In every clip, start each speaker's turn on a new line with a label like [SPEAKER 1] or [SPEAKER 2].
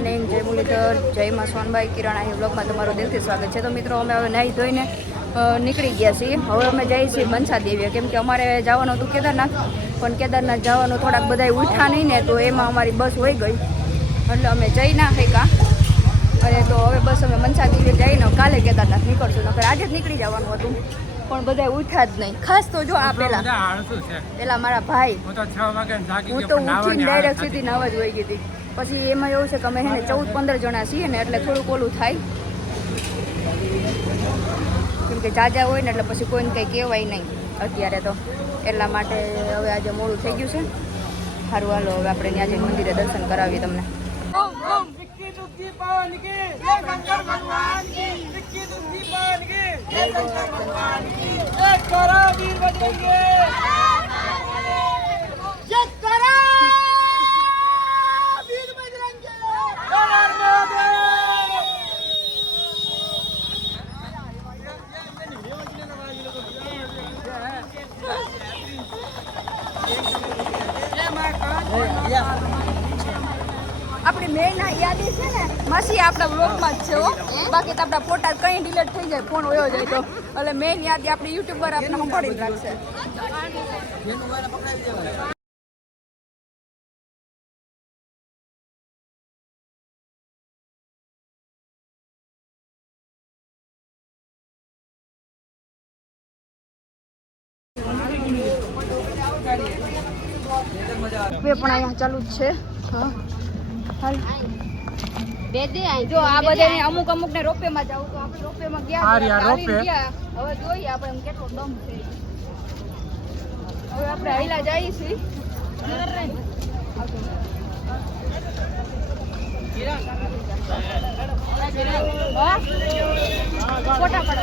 [SPEAKER 1] Morning જય મુરલીધર જય માં સોનભાઈ કિરણ અહીં બ્લોગમાં તમારું દિલથી સ્વાગત છે. તો મિત્રો અમે હવે નાહી ધોઈને નીકળી ગયા છીએ. હવે અમે જઈએ છીએ મનસા દેવીએ. કેમ કે અમારે જવાનું હતું કેદારનાથ પણ કેદારનાથ જવાનું થોડાક બધા ઉઠા નહીં ને તો એમાં અમારી બસ હોઈ ગઈ. એટલે અમે જઈ ના શક્યા. અને તો હવે બસ અમે મનસા દેવીએ જઈને કાલે કેદારનાથ નીકળશું. નકર આજે જ નીકળી જવાનું હતું. પણ બધા ઉઠ્યા જ નહીં. ખાસ તો જો આ પેલા પેલા મારા ભાઈ
[SPEAKER 2] હું તો
[SPEAKER 1] ઉઠીને ડાયરેક્ટ સીધી. નાવા જ વહી ગઈ હતી. પછી એમાં એવું છે કે અમે એને ચૌદ, પંદર જણા છીએ ને એટલે થોડુંક ઓલું થાય. કેમ કે જાજા હોય ને એટલે પછી કોઈને કંઈ કહેવાય નહીં અત્યારે તો. એટલા માટે હવે આજે મોડું થઈ ગયું છે. સારું હાલો, હવે આપણે ત્યાં જઈને મંદિરે દર્શન કરાવીએ તમને. આપણી મેઇન યાદી છે ને, માસી આપણા બ્લોગમાં જ છે હો. બાકી તો આપણા ફોટા કંઈ ડિલીટ થઈ જાય ફોન વયો જાય તો. એટલે મેઈન યાદી આપણી યુટ્યુબર આપણે સંભાળીને રાખશે. બે પણ અહીંયા ચાલુ જ છે. હા. હાલ
[SPEAKER 3] બે દે આઈ
[SPEAKER 1] જો આ બધા અમુક અમુક ને રોપે માં જાવ તો આપણે રોપે માં ગયા
[SPEAKER 2] રોપવે.
[SPEAKER 1] ગયા. હવે જોઈએ આપણે એમ કેટલો દમ છે હવે આપણે હૈલા જઈએ છીએ હા? ફોટા હવે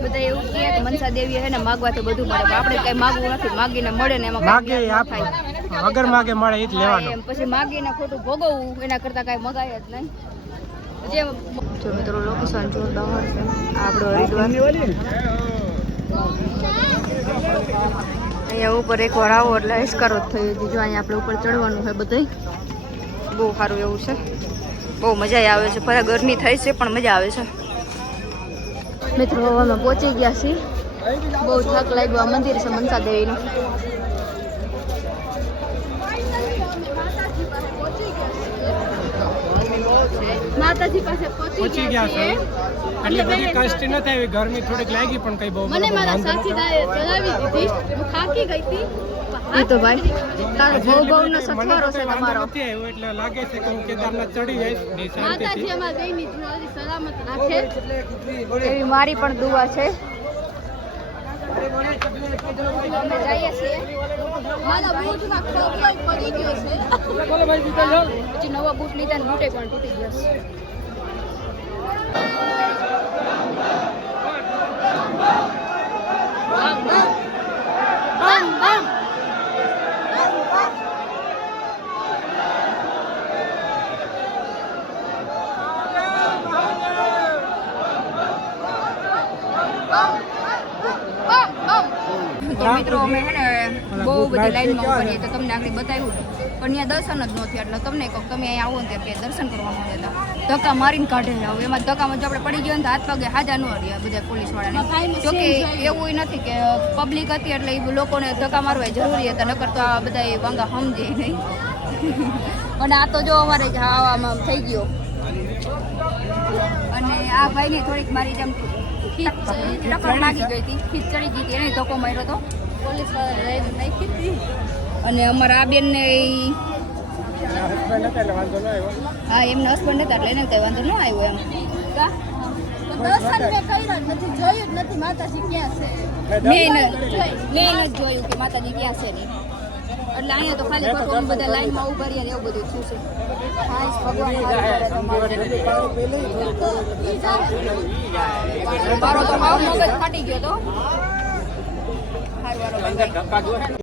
[SPEAKER 1] બધા એવું કે મનસા હે ને માગવા તો બધું મળે આપણે કઈ માગવું નથી માગીને મળે ને એમાં
[SPEAKER 2] માગે
[SPEAKER 1] થાય.
[SPEAKER 2] મળે એ
[SPEAKER 1] પછી માગીને ખોટું ભોગવવું એના કરતા કાંઈ મગાય જ નહીં જે મિત્રો લોકેશન જોરદાર છે. આપણો હરિદ્વાર અહીંયા ઉપર એક વાર આવો એટલે હિસકારો જ થઈ હતી અહીંયા આપણે ઉપર ચડવાનું છે બધે બહુ સારું એવું છે. બહુ મજા આવે છે. ફરા ગરમી થાય છે, પણ મજા આવે છે. મિત્રો અમે પહોંચી ગયા છીએ. બહુ થાક લાગ્યો આ મંદિર છે મનસા દેવીનું માતાજી પાસે
[SPEAKER 2] પહોંચી ગયા છે એટલે બધી કષ્ટ ન થાય એવી ગરમી થોડીક લાગી પણ કઈ બહુ
[SPEAKER 3] મને મારા
[SPEAKER 2] નહોતો.
[SPEAKER 3] ચલાવી દીધી. હું થાકી ગઈ હતી.
[SPEAKER 1] એ તો ભાઈ બહુ બહુ નો સથવારો છે તમારો.
[SPEAKER 2] એટલે લાગે છે કે હું કેદારનાથ ચડી જઈશ.
[SPEAKER 3] માતાજી અમારા જીવાળી સલામત રાખે.
[SPEAKER 1] એવી મારી પણ દુવા છે. જઈએ છીએ
[SPEAKER 3] મારા બૂટમાં છે
[SPEAKER 1] પછી નવા બૂટ લીધા ને ગયા છે તો મિત્રો અમે હે ને બહુ બધી લાઈનમાં ઊભા તો તમને આગળ બતાવ્યું પણ ત્યાં દર્શન જ નથી એટલે તમને કહું તમે અહીંયા આવો ને કે દર્શન કરવા દેતા ધક્કા મારીને કાઢે હવે એમાં ધક્કામાં જો આપણે પડી ગયો ને તો હાથ પગે હાજા ન રહ્યા બધા પોલીસ વાળાને જોકે એવું નથી કે પબ્લિક હતી એટલે એ લોકોને ધક્કા મારવા જરૂરી હતા નકર તો આ બધા એ વાંગા સમજે નહીં. અને આ તો જો અમારે જ આવામાં થઈ ગયો. અને આ ભાઈને થોડીક મારી જેમ ટક્કર લાગી ગઈ હતી ખીચ ચડી ગઈ હતી અને અમારા આ બેનને હા, એમના હસબન્ડ હતા એટલે એને કઈ વાંધો ન આવ્યો એમ.
[SPEAKER 3] મેં જોયું
[SPEAKER 1] કે માતાજી ક્યાં છે નહીં એટલે અહીંયા તો ખાલી ખોટું બધા લાઈનમાં ઊભા રહ્યા ને એવું બધું થયું છે. હાશ, ભગવાન. મારો તો મગજ ફાટી ગયો તો.